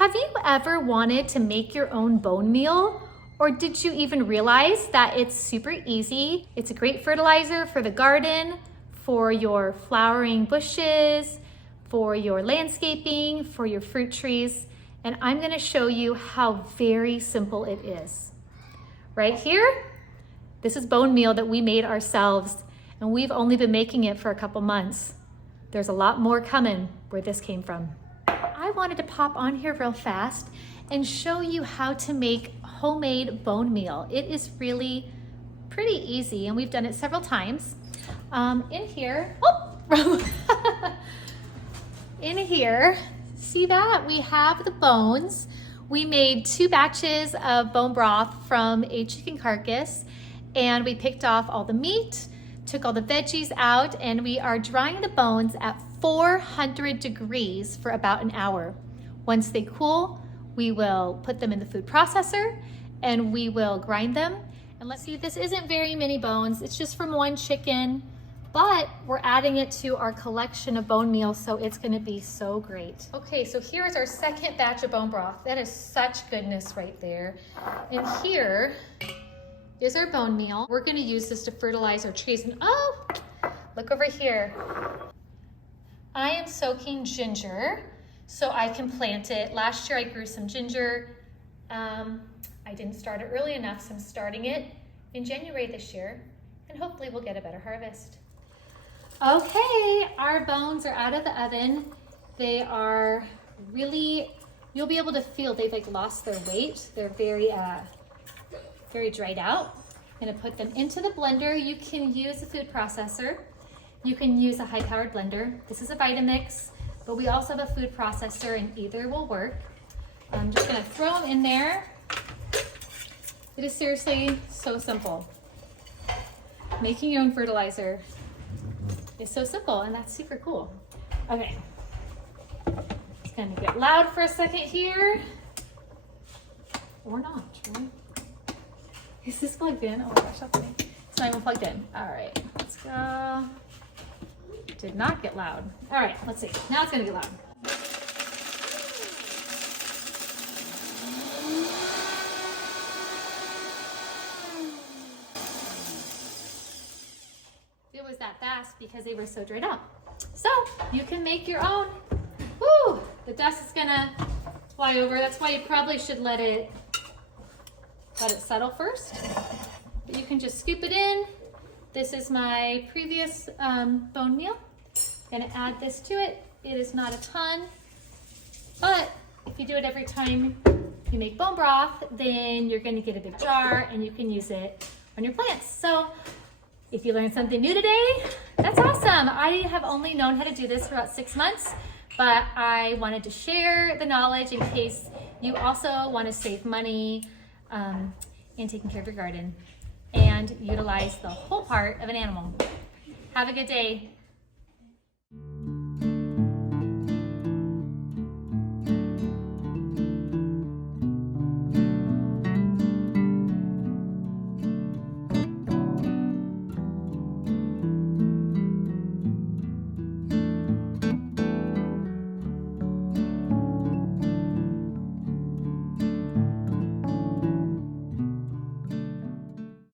Have you ever wanted to make your own bone meal? Or did you even realize that it's super easy? It's a great fertilizer for the garden, for your flowering bushes, for your landscaping, for your fruit trees. And I'm gonna show you how very simple it is. Right here, this is bone meal that we made ourselves, and we've only been making it for a couple months. There's a lot more coming where this came from. I wanted to pop on here real fast and show you how to make homemade bone meal. It is really pretty easy, and we've done it several times. In here, in here, see that? We have the bones. We made 2 batches of bone broth from a chicken carcass, and we picked off all the meat, took all the veggies out, and we are drying the bones at 400 degrees for about an hour. Once they cool, we will put them in the food processor and we will grind them. And let's see, this isn't very many bones. It's just from 1 chicken, but we're adding it to our collection of bone meal, so it's gonna be so great. Okay, so here's our second batch of bone broth. That is such goodness right there. And here is our bone meal. We're gonna use this to fertilize our trees. And oh, look over here. I am soaking ginger so I can plant it. Last year I grew some ginger. I didn't start it early enough, so I'm starting it in January this year, and hopefully we'll get a better harvest. Okay, our bones are out of the oven. They are really, you'll be able to feel they've like lost their weight. They're very dried out. I'm gonna put them into the blender. You can use a food processor. You can use a high-powered blender. This is a Vitamix, but we also have a food processor, and either will work. I'm just gonna throw them in there. It is seriously so simple. Making your own fertilizer is so simple, and that's super cool. Okay, it's gonna get loud for a second here. Or not, right? Is this plugged in? Oh my gosh, that's me. It's not even plugged in. All right, let's go. Did not get loud. All right, let's see. Now it's gonna get loud. It was that fast because they were so dried out. So you can make your own. Woo! The dust is gonna fly over. That's why you probably should let it settle first. But you can just scoop it in. This is my previous bone meal. Gonna add this to it. It is not a ton, but if you do it every time you make bone broth, then you're gonna get a big jar and you can use it on your plants. So if you learned something new today, that's awesome. I have only known how to do this for about 6 months, but I wanted to share the knowledge in case you also wanna save money in taking care of your garden and utilize the whole part of an animal. Have a good day.